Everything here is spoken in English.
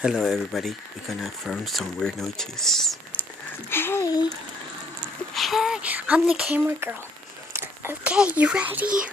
Hello everybody, we're gonna affirm some weird noises. Hey, hey, I'm the camera girl. Okay, you ready?